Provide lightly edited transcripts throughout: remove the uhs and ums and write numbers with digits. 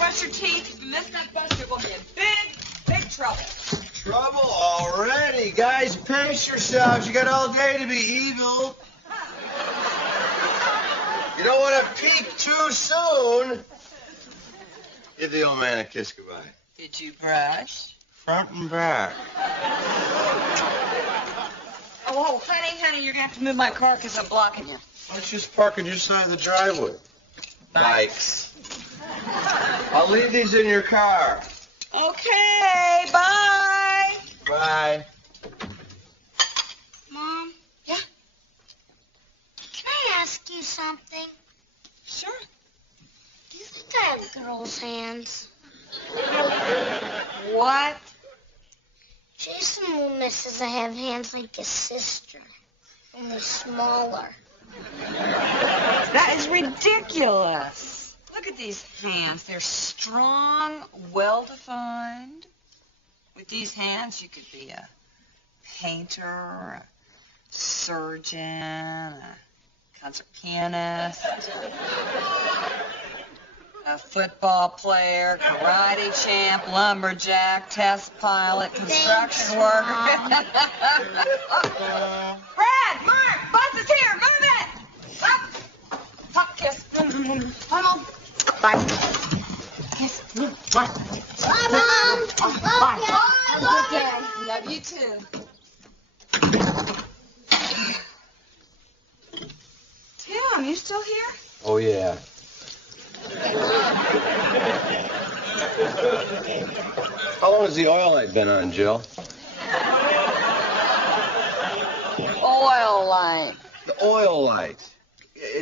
brush your teeth. If you miss that bus, you're going to be in big trouble. Trouble already? Guys, pace yourselves. You got all day to be evil. You don't want to peak too soon. Give the old man a kiss goodbye. Did you brush? Front and back. Oh, honey, you're going to have to move my car because I'm blocking you. Why don't you just park on your side of the driveway? Bikes. I'll leave these in your car. Okay, bye. Bye. Mom? Yeah? Can I ask you something? Sure. Do you think I have girls' hands? What? Jason Loomis says I have hands like his sister, only smaller. That is ridiculous. Look at these hands. They're strong, well-defined. With these hands, you could be a painter, a surgeon, a concert pianist, a football player, karate champ, lumberjack, test pilot, construction worker. Brad, Mark, bus is here. Move it. Up, kiss. Come on. Bye. Kiss. Bye. Bye, Mom. Bye. Have a good day. Love you too. Tim, you still here? Oh, yeah. How long has the oil light been on, Jill? Oil light. The oil light.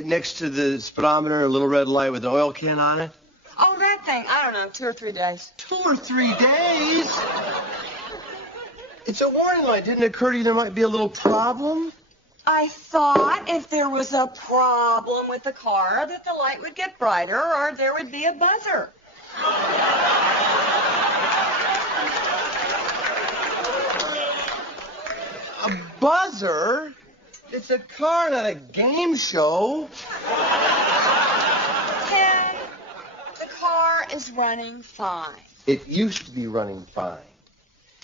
Next to the speedometer, a little red light with an oil can on it. Oh, that thing. I don't know, 2 or 3 days. 2 or 3 days? It's a warning light. Didn't it occur to you there might be a little problem? I thought if there was a problem with the car that the light would get brighter or there would be a buzzer. A buzzer? It's a car, not a game show. Tim, the car is running fine. It used to be running fine.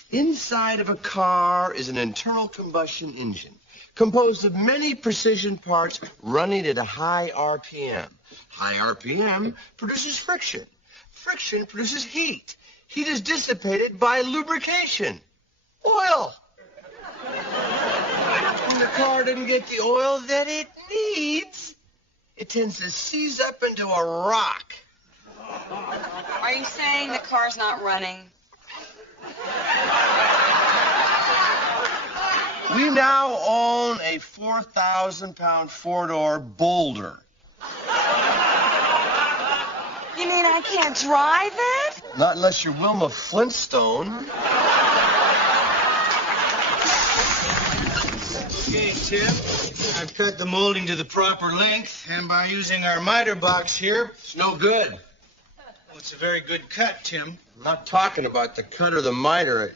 Inside of a car is an internal combustion engine composed of many precision parts running at a high RPM. High RPM produces friction. Friction produces heat. Heat is dissipated by lubrication. Oil. When the car doesn't get the oil that it needs, it tends to seize up into a rock. Are you saying the car's not running? We now own a 4,000-pound four-door Boulder. You mean I can't drive it? Not unless you're Wilma Flintstone. Okay, Tim. I've cut the molding to the proper length, and by using our miter box here, It's no good. well, it's a very good cut, Tim. I'm not talking about the cut or the miter.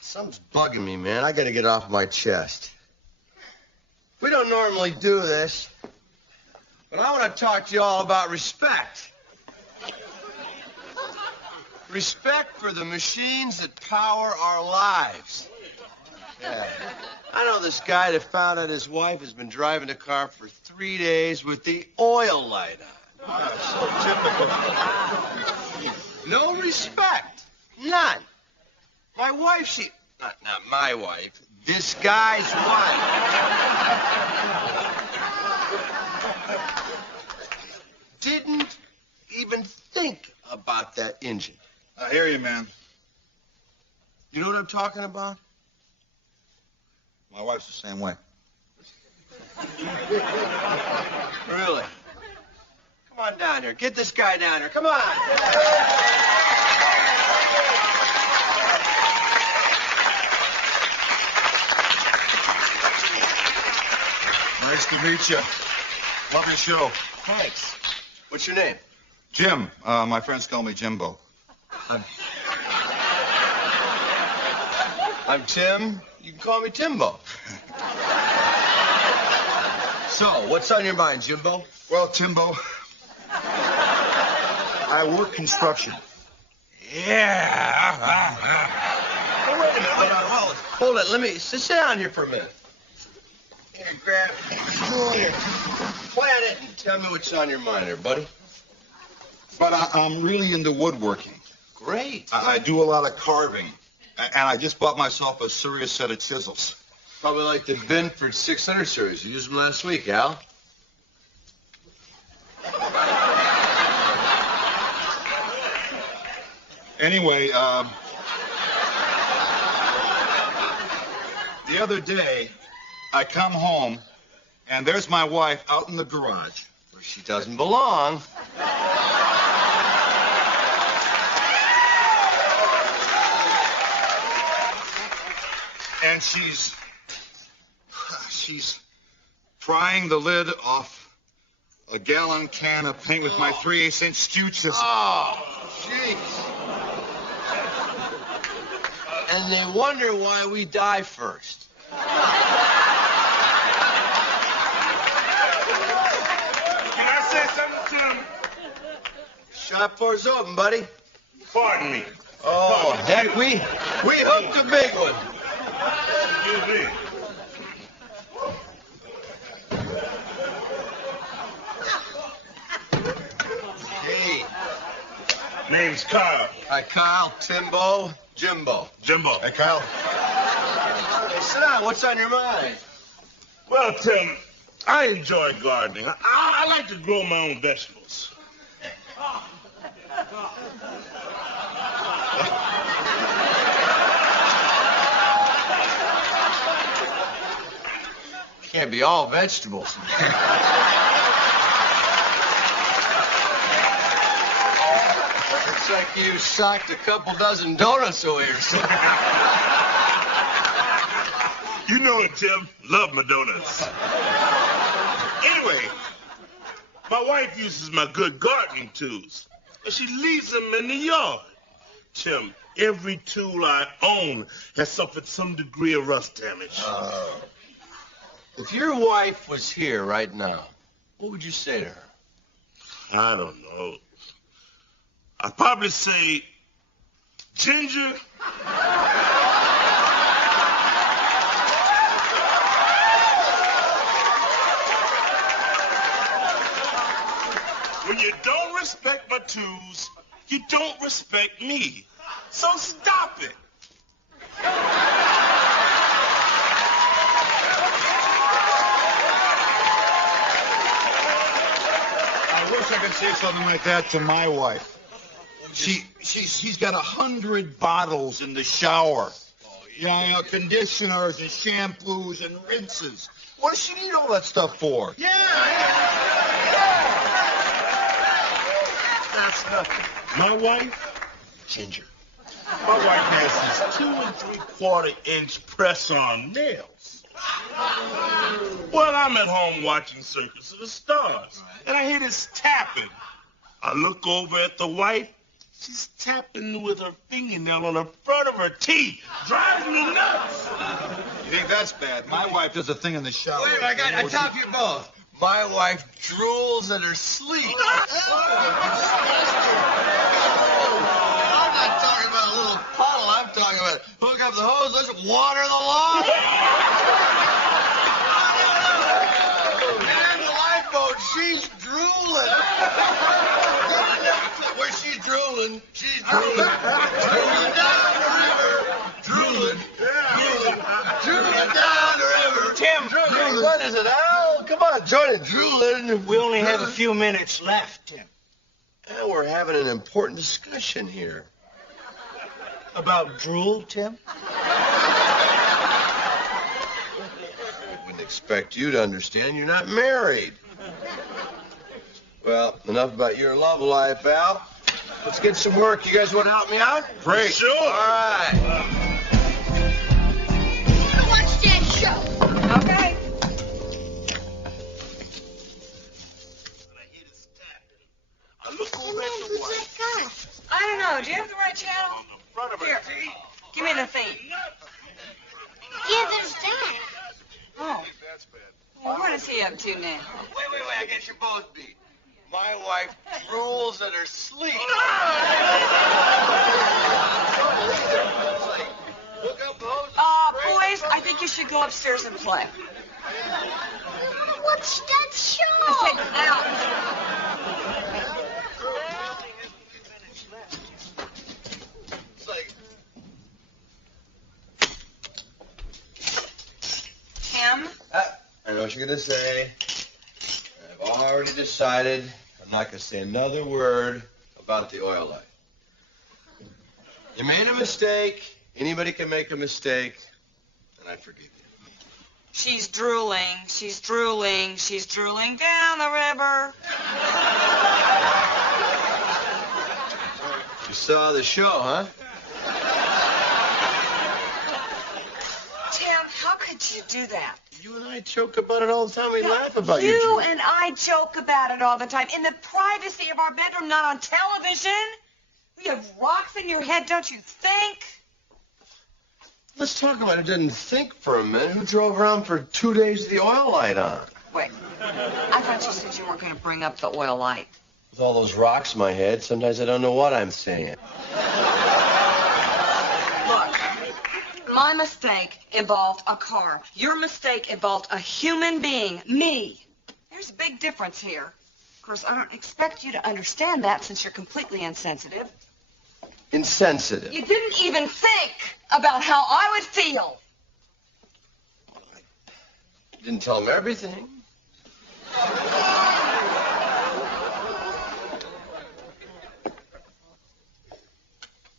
Something's bugging me, man. I gotta get off my chest. We don't normally do this, but I want to talk to you all about respect. Respect for the machines that power our lives. Yeah. I know this guy that found out his wife has been driving the car for 3 days with the oil light on. So typical. No respect. None. My wife, not my wife, this guy's wife. Didn't even think about that engine. I hear you, man. You know what I'm talking about? My wife's the same way. Really? Come on down here. Get this guy down here. Come on. Nice to meet you. Love your show. Thanks. What's your name? Jim. My friends call me Jimbo. I'm Tim. You can call me Timbo. So, what's on your mind, Jimbo? Well, Timbo, I work construction. Yeah. Hey, wait a minute. Hold it. Let me sit down here for a minute. Here, grab. Here. Plant it and tell me what's on your mind there, buddy. But I'm really into woodworking. Great. I do a lot of carving. And I just bought myself a serious set of chisels. Probably like the Binford 600 series. You used them last week, Al. Anyway, the other day, I come home, and there's my wife out in the garage. Where she doesn't belong. And she's prying the lid off a gallon can of paint with my 3/8-inch skew chisel. Oh, jeez. And they wonder why we die first. Can I say something to him? Shop floor's open, buddy. Pardon me. Oh, heck, we hooked a big one. Excuse me. Hey. Name's Carl. Hi, Kyle, Timbo, Jimbo. Jimbo. Hey, Kyle. Hey, sit down. What's on your mind? Well, Tim, I enjoy gardening. I like to grow my own vegetables. Can't be all vegetables. Looks like you socked a couple dozen donuts away or something. You know it, Tim. Love my donuts. Anyway, my wife uses my good gardening tools, and she leaves them in the yard. Tim, every tool I own has suffered some degree of rust damage. If your wife was here right now, what would you say to her? I don't know. I'd probably say, Ginger, when you don't respect my tools, you don't respect me. So stop it. I wish I could say something like that to my wife. She's got 100 bottles in the shower. You know, conditioners and shampoos and rinses. What does she need all that stuff for? That's nothing. My wife, Ginger. my wife has these 2 3/4-inch press-on nails. Well, I'm at home watching Circus of the Stars, and I hear this tapping. I look over at the wife. She's tapping with her fingernail on the front of her teeth. Drives me nuts. You think that's bad? My wife does a thing in the shower. Wait a minute, I top you both. My wife drools in her sleep. I'm not talking about a little puddle. I'm talking about hook up the hose, let's water the lawn. And the lifeboat, she's drooling. Where she's drooling, she's drooling. Drooling down the river. Drooling. Drooling down the river. Tim, Drooling. What is it, Al? Come on, join it. Drooling. we only have a few minutes left, Tim. And we're having an important discussion here. About drool, Tim? I wouldn't expect you to understand. You're not married. Well, enough about your love life, Al. Let's get some work. You guys want to help me out? Great. Sure. All right. Watch that show. Okay. I look over at the Who's wife. that guy? I don't know. Do you have the right channel? On the front of her Here. teeth. Give me the thing. Yeah, there's that. Oh. Well, what is he up to now? Wait. I guess you both beat. My wife drools in her sleep. Boys, I think you should go upstairs and play. What's that show? I said out. It's like, Tim? I know what you're going to say. I've already decided I'm not going to say another word about the oil light. You made a mistake. Anybody can make a mistake. And I forgive you. She's drooling. She's drooling. She's drooling down the river. You saw the show, huh? Tim, how could you do that? You and I joke about it all the time. We laugh about you. You and I joke about it all the time. In the privacy of our bedroom, not on television. You have rocks in your head, don't you think? Let's talk about it. Didn't think for a minute. Who drove around for 2 days with the oil light on? Wait, I thought you said you weren't going to bring up the oil light. With all those rocks in my head, sometimes I don't know what I'm saying. Look, my mistake involved a car. Your mistake involved a human being, me. There's a big difference here. Of course, I don't expect you to understand that since you're completely insensitive. Insensitive. You didn't even think about how I would feel. You didn't tell him everything.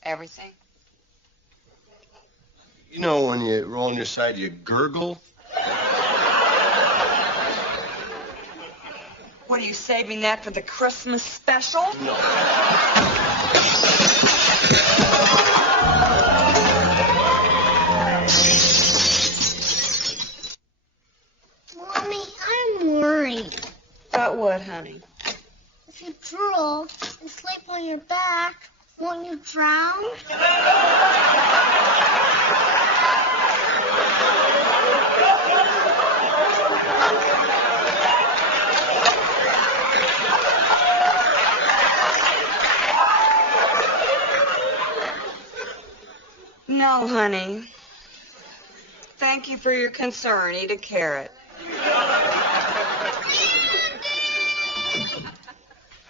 Everything? You know when you roll on your side, you gurgle? What, are you saving that for the Christmas special? No. Mommy, I'm worried. About what, honey? If you drool and sleep on your back, won't you drown? No, honey. Thank you for your concern. Eat a carrot.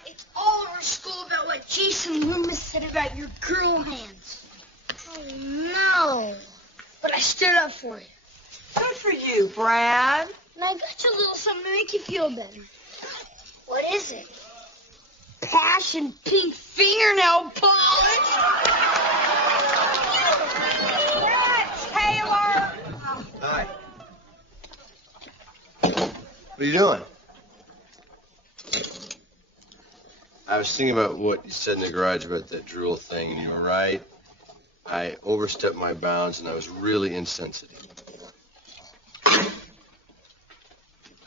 It's all over school about what Jason Loomis said about your girl hands. Oh, no. But I stood up for you. Good for you, Brad. And I got you a little something to make you feel better. What is it? Passion pink fingernail polish. Taylor! Hi. What are you doing? I was thinking about what you said in the garage about that drool thing, and you were right. I overstepped my bounds, and I was really insensitive.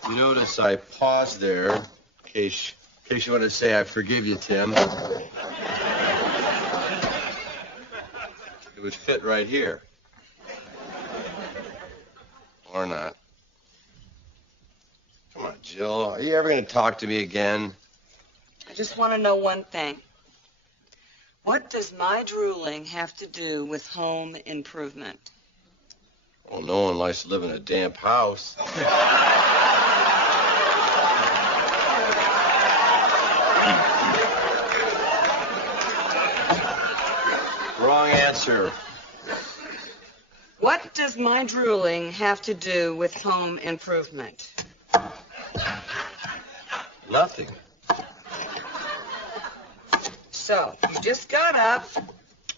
You notice I paused there in case you want to say I forgive you, Tim. It would fit right here. Or not. Come on, Jill. Are you ever going to talk to me again? I just want to know one thing. What does my drooling have to do with home improvement? Well, no one likes to live in a damp house. Wrong answer. What does my drooling have to do with home improvement? Nothing. So, you just got up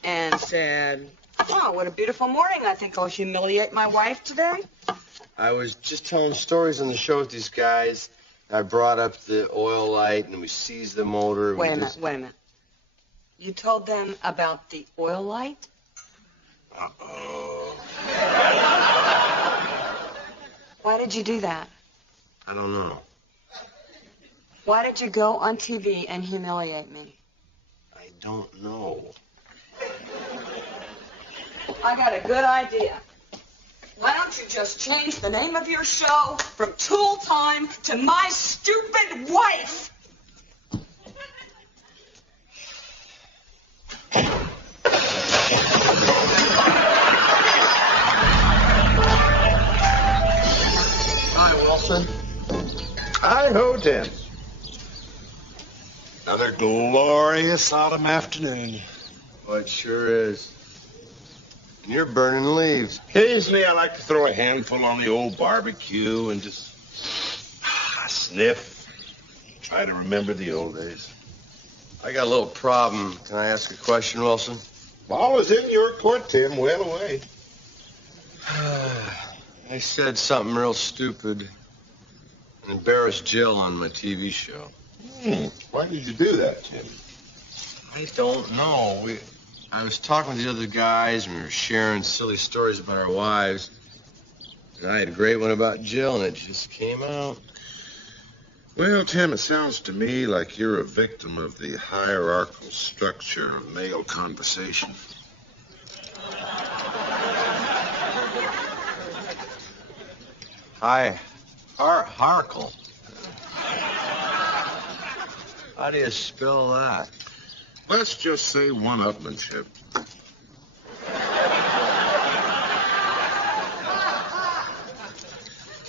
and said, "Oh, what a beautiful morning. I think I'll humiliate my wife today." I was just telling stories on the show with these guys. I brought up the oil light, and we seized the motor. Wait a minute. You told them about the oil light? Uh-oh. Why did you do that? I don't know. Why did you go on TV and humiliate me? I don't know. I got a good idea. Why don't you just change the name of your show from Tool Time to My Stupid Wife? Another glorious autumn afternoon. Oh, it sure is. And you're burning leaves. Occasionally, I like to throw a handful on the old barbecue and just sniff. Try to remember the old days. I got a little problem. Can I ask a question, Wilson? Ball is in your court, Tim. Well away. I said something real stupid and embarrassed Jill on my TV show. Why did you do that, Tim? I don't know. I was talking with the other guys, and we were sharing silly stories about our wives. And I had a great one about Jill, and it just came out. Well, Tim, it sounds to me like you're a victim of the hierarchical structure of male conversation. Hierarchical. How do you spell that? Let's just say one-upmanship.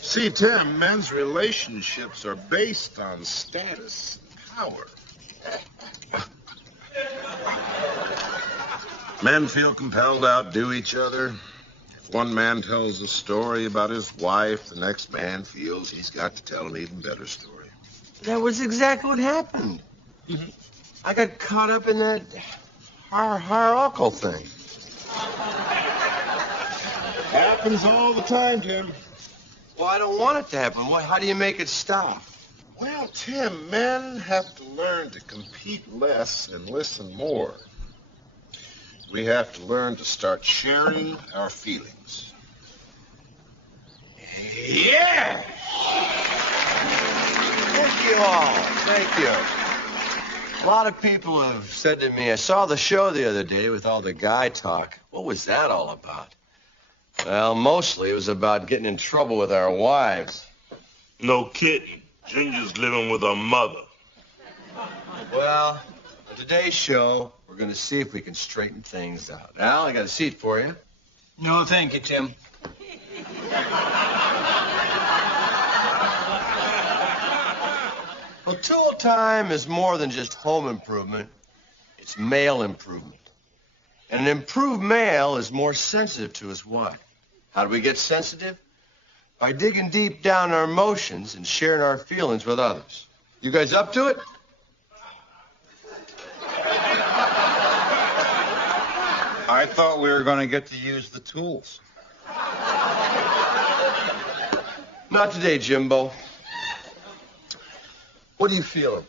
See, Tim, men's relationships are based on status and power. Men feel compelled to outdo each other. If one man tells a story about his wife, the next man feels he's got to tell an even better story. That was exactly what happened. I got caught up in that hierarchical thing. Happens all the time, Tim. Well, I don't want it to happen. How do you make it stop? Well, Tim, men have to learn to compete less and listen more. We have to learn to start sharing our feelings. Yeah! Thank you all. Thank you. A lot of people have said to me, I saw the show the other day with all the guy talk. What was that all about? Well, mostly it was about getting in trouble with our wives. No kidding. Ginger's living with her mother. Well, on today's show, we're going to see if we can straighten things out. Al, I got a seat for you. No, thank you, Tim. Well, tool time is more than just home improvement. It's male improvement. And an improved male is more sensitive to his wife. How do we get sensitive? By digging deep down our emotions and sharing our feelings with others. You guys up to it? I thought we were going to get to use the tools. Not today, Jimbo. What are you feeling?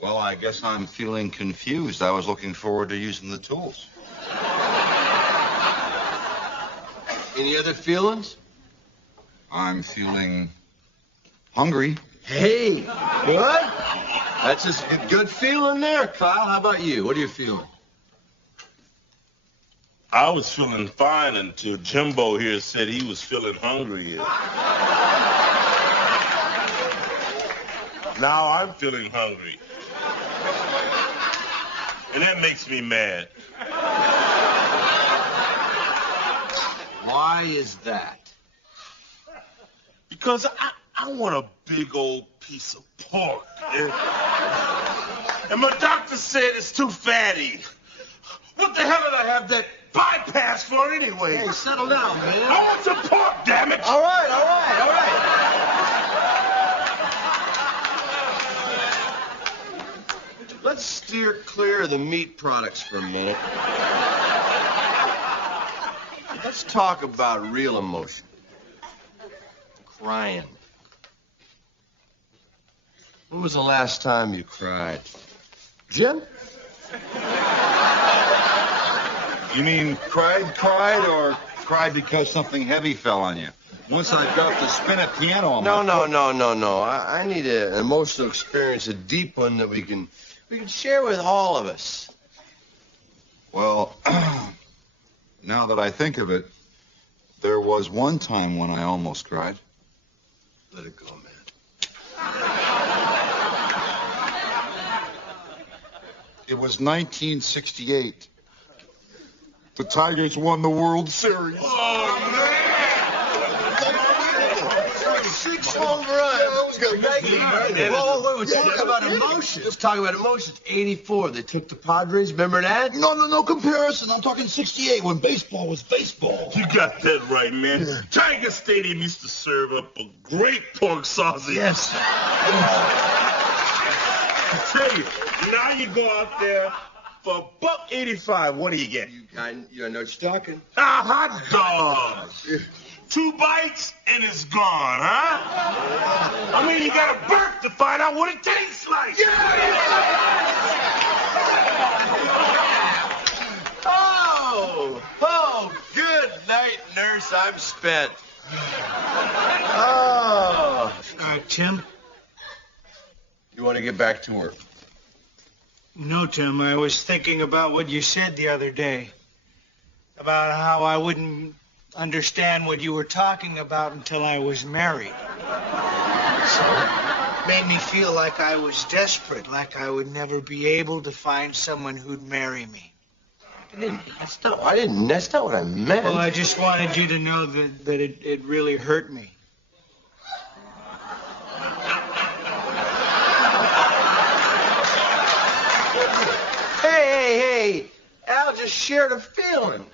Well, I guess I'm feeling confused. I was looking forward to using the tools. Any other feelings? I'm feeling hungry. Hey, what? That's just a good feeling there, Kyle. How about you? What are you feeling? I was feeling fine until Jimbo here said he was feeling hungry. Now I'm feeling hungry. And that makes me mad. Why is that? Because I want a big old piece of pork. And my doctor said it's too fatty. What the hell did I have that bypass for anyway? Hey, settle down, man. I want some pork, damn it. All right, all right, all right. Let's steer clear of the meat products for a minute. Let's talk about real emotion. Crying. When was the last time you cried? Jim? You mean cried, or cried because something heavy fell on you? Once I got to spin a piano on my foot. No. I need an emotional experience, a deep one that we can share with all of us. Well, now that I think of it, there was one time when I almost cried. Let it go, man. It was 1968. The Tigers won the World Series. Oh, man. 6 home runs. That was good. Whoa, we're talking about emotions. Let's talk about emotions. 84, they took the Padres. Remember that? No comparison. I'm talking 68 when baseball was baseball. You got that right, man. Yeah. Tiger Stadium used to serve up a great pork sausage. Yes. I tell you, now you go out there for $1.85. What do you get? You know what you're talking. A hot dog. 2 bites and it's gone, huh? I mean, you got to burp to find out what it tastes like. Oh, good night, nurse. I'm spent. Oh. Tim? You want to get back to work? No, Tim. I was thinking about what you said the other day. About how I wouldn't understand what you were talking about until I was married. So it made me feel like I was desperate, like I would never be able to find someone who'd marry me. That's not what I meant. Well, I just wanted you to know that it really hurt me. Hey, Al just shared a feeling.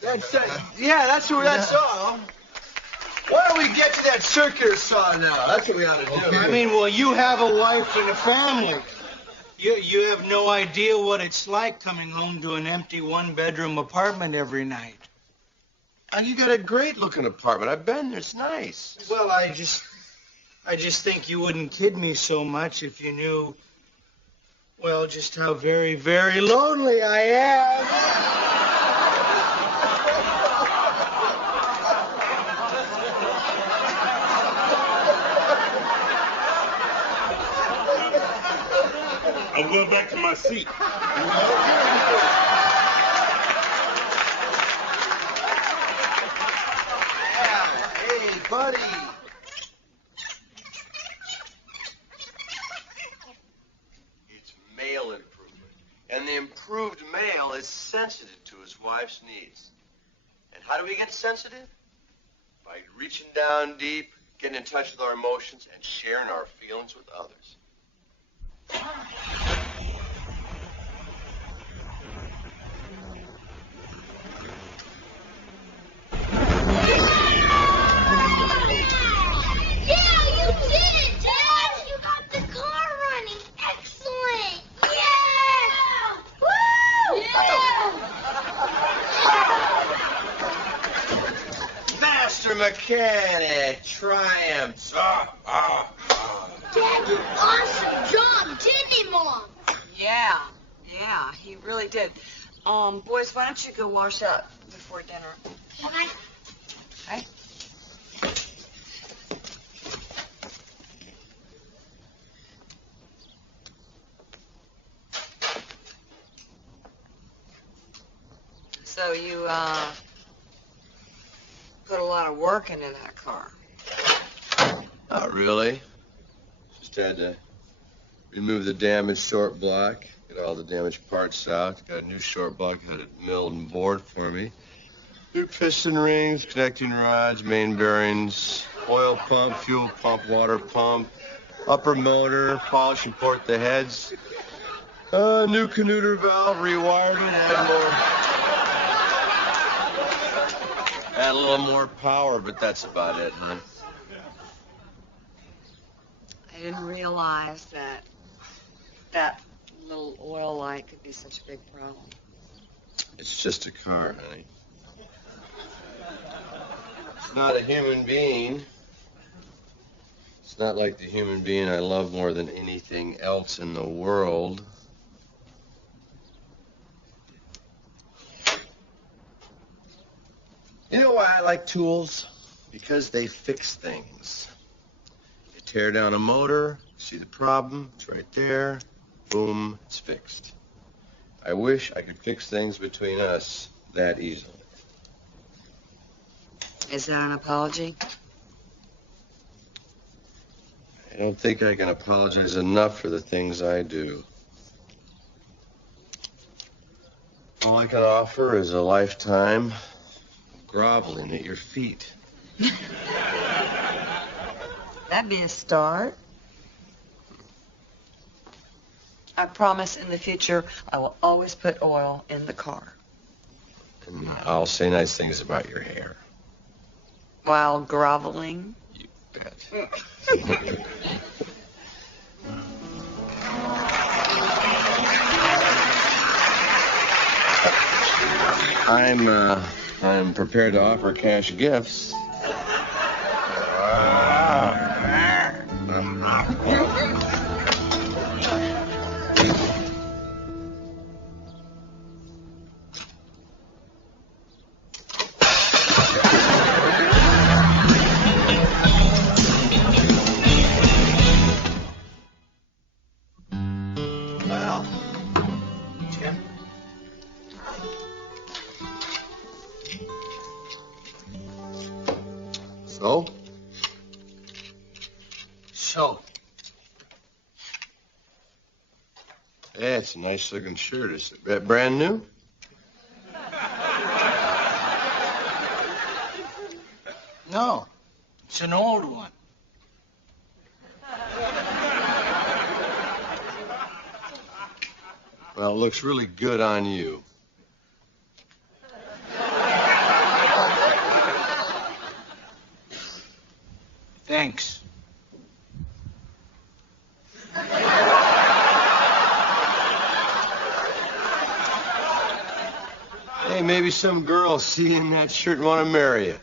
That's all. Why don't we get to that circular saw now? That's what we ought to do. I mean, well, you have a wife and a family. You have no idea what it's like coming home to an empty 1-bedroom apartment every night. And you got a great-looking apartment. I've been there. It's nice. Well, I just think you wouldn't kid me so much if you knew, well, just how very, very lonely I am. I'm going back to my seat. Hey, buddy. It's male improvement. And the improved male is sensitive to his wife's needs. And how do we get sensitive? By reaching down deep, getting in touch with our emotions, and sharing our feelings with others. Mechanic triumphs. Dad did an awesome job, didn't he, Mom? Yeah, he really did. Boys, why don't you go wash up before dinner? Okay. Okay. So you, put a lot of work into that car. Not really. Just had to remove the damaged short block, get all the damaged parts out. Got a new short block, had it milled and bored for me. New piston rings, connecting rods, main bearings, oil pump, fuel pump, water pump, upper motor, polish and port the heads. New canuter valve, rewired it, add a little more power, but that's about it, huh? I didn't realize that little oil light could be such a big problem. It's just a car, honey. It's not a human being. It's not like the human being I love more than anything else in the world. You know why I like tools? Because they fix things. You tear down a motor, see the problem, it's right there, boom, it's fixed. I wish I could fix things between us that easily. Is that an apology? I don't think I can apologize enough for the things I do. All I can offer is a lifetime groveling at your feet. That'd be a start. I promise in the future I will always put oil in the car. And I'll say nice things about your hair. While groveling. You bet. I'm prepared to offer cash gifts. Well, Tim. So? So, Yeah, it's a nice looking shirt. Is it brand new? no, it's an old one. Well, it looks really good on you. Thanks. Hey, maybe some girl seeing that shirt and want to marry you.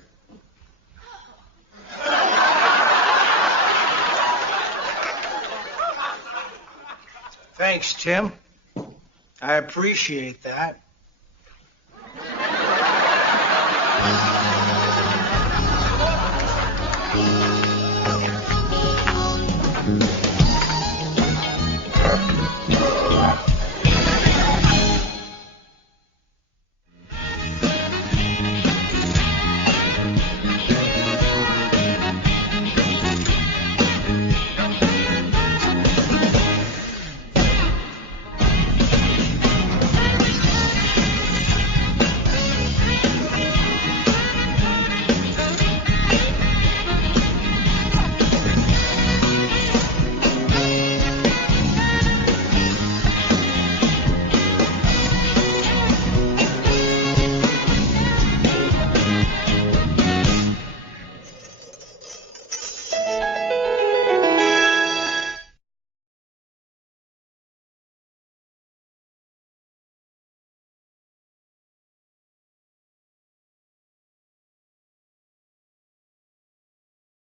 Thanks, Tim. I appreciate that.